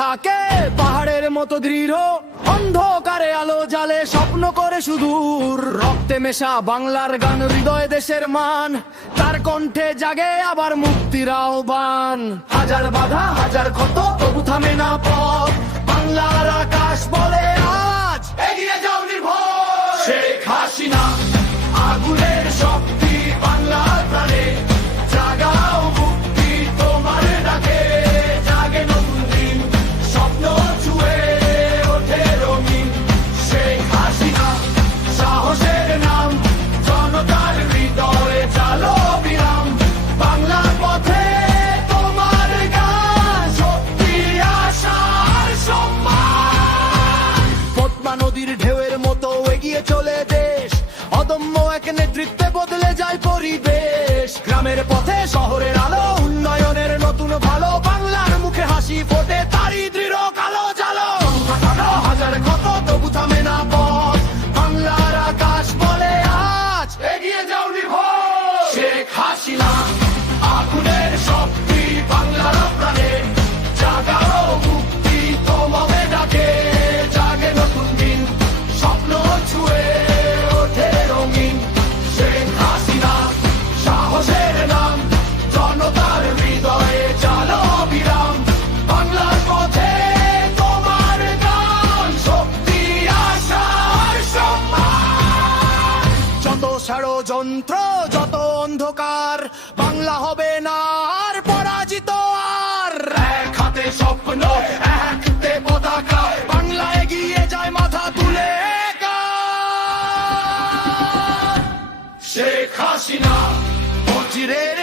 থাকে পাহাড়ের মতো দৃঢ়, অন্ধকারে আলো জ্বালে স্বপ্ন করে সুদূর। রক্তে মেশা বাংলার গান, হৃদয় দেশের মান, তার কণ্ঠে জাগে আবার মুক্তির আহ্বান। হাজার বাধা হাজার ক্ষত তবু থামে না পথ, বাংলার আকাশ বলে আজ এগিয়ে যাও নির্ভয়। শেখ হাসিনা আগুনের শক্তি বাংলার প্রাণে, জাগাও মুক্তি তোমার ডাকে। জাগে নতুন দিন, স্বপ্ন ছুঁয়ে ওঠে রঙিন। শেখ হাসিনা সাহসের নাম, জনতার হৃদয়ে চালো বিরাম। বাংলার পথে তোমার গান, শক্তি আশার সম্মান। পদ্মা নদীর ঢেউয়ের মতো এগিয়ে চলে দেশ, অদম্য এক নেতৃত্বে বদলে যায় পরিবেশ। গ্রামের পথে শহরের আলো, উন্নয়নের নতুন ভালো, বাংলার মুখে হাসি ফোটে তারই দৃঢ় কালো জালো। হাজার ক্ষত তবু থামে না পথ, বাংলার আকাশ বলে আজ এগিয়ে যাও নির্ভয়। শেখ হাসিনা আগুনের শক্তি বাংলার প্রাণে, জাগাও মুক্তি তোমাকে ডাকে। জাগে নতুন দিন, স্বপ্ন ছুঁয়ে ওঠে রঙিন। শেখ হাসিনা সাহসের নাম, জনতার হৃদয়ে চালো বিরাম। বাংলার পথে তোমার গান, শক্তি আশার সম্মান। যত ষড়যন্ত্র যত অন্ধকার, বাংলা হবে না আর পরাজিত আর। এক হাতে স্বপ্ন এক হাতে পতাকা, বাংলা এগিয়ে যায় মাথা তুলে একা। শেখ হাসিনা অচিরের